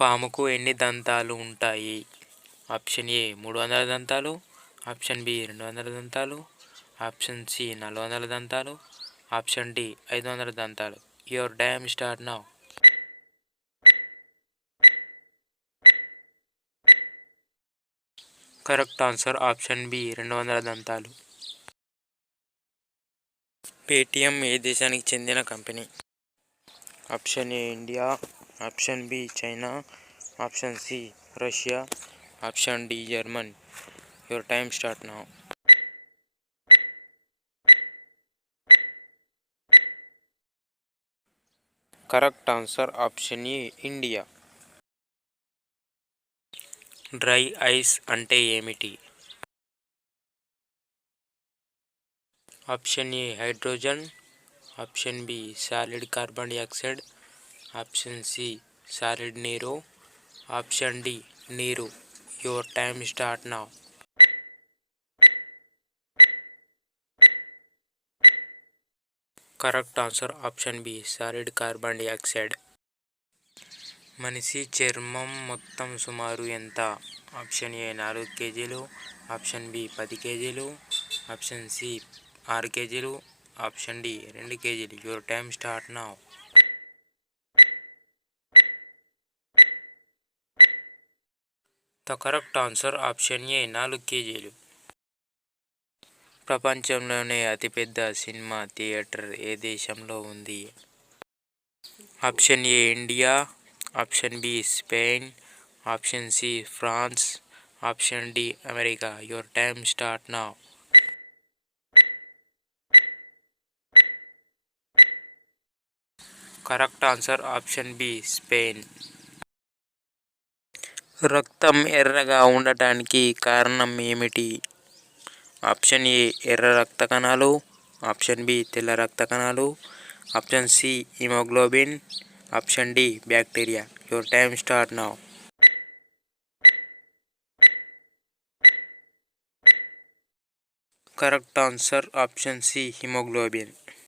పాముకు ఎన్ని దంతాలు ఉంటాయి? ఆప్షన్ ఏ 300 దంతాలు, ఆప్షన్ బి 200 దంతాలు, ఆప్షన్ సి 400 దంతాలు, ఆప్షన్ డి 500 దంతాలు. Your time start now. Correct answer option B 200 దంతాలు. పేటిఎం ఏ దేశానికి చెందిన company? Option A India, option B China, option C Russia, option D German. Your time start now. Correct answer option A India. Dry ice అంటే ఏమిటి? Option A hydrogen, option B solid carbon dioxide, option C solid నీరు, option D నీరు. Your time start now. Correct answer option B solid carbon dioxide. మనిషి చర్మం మొత్తం సుమారు ఎంత? Option A 4 కేజీలు, ఆప్షన్ బి 10 కేజీలు, ఆప్షన్ సి 6 కేజీలు, ఆప్షన్ డి 2 కేజీలు. Your time start now. The correct answer option A 4 కేజీలు. ప్రపంచంలోనే అతిపెద్ద సినిమా థియేటర్ ఏ దేశంలో ఉంది? Option A India, option B Spain, option C France, option D America. Your time start now. Correct answer option B Spain. రక్తం ఎర్రగా ఉండటానికి కారణం ఏమిటి? ఆప్షన్ ఏ ఎర్ర రక్త కణాలు, ఆప్షన్ బి తెల్ల రక్త కణాలు, option C haemoglobin, option D bacteria. Your time start now. Correct answer option C haemoglobin.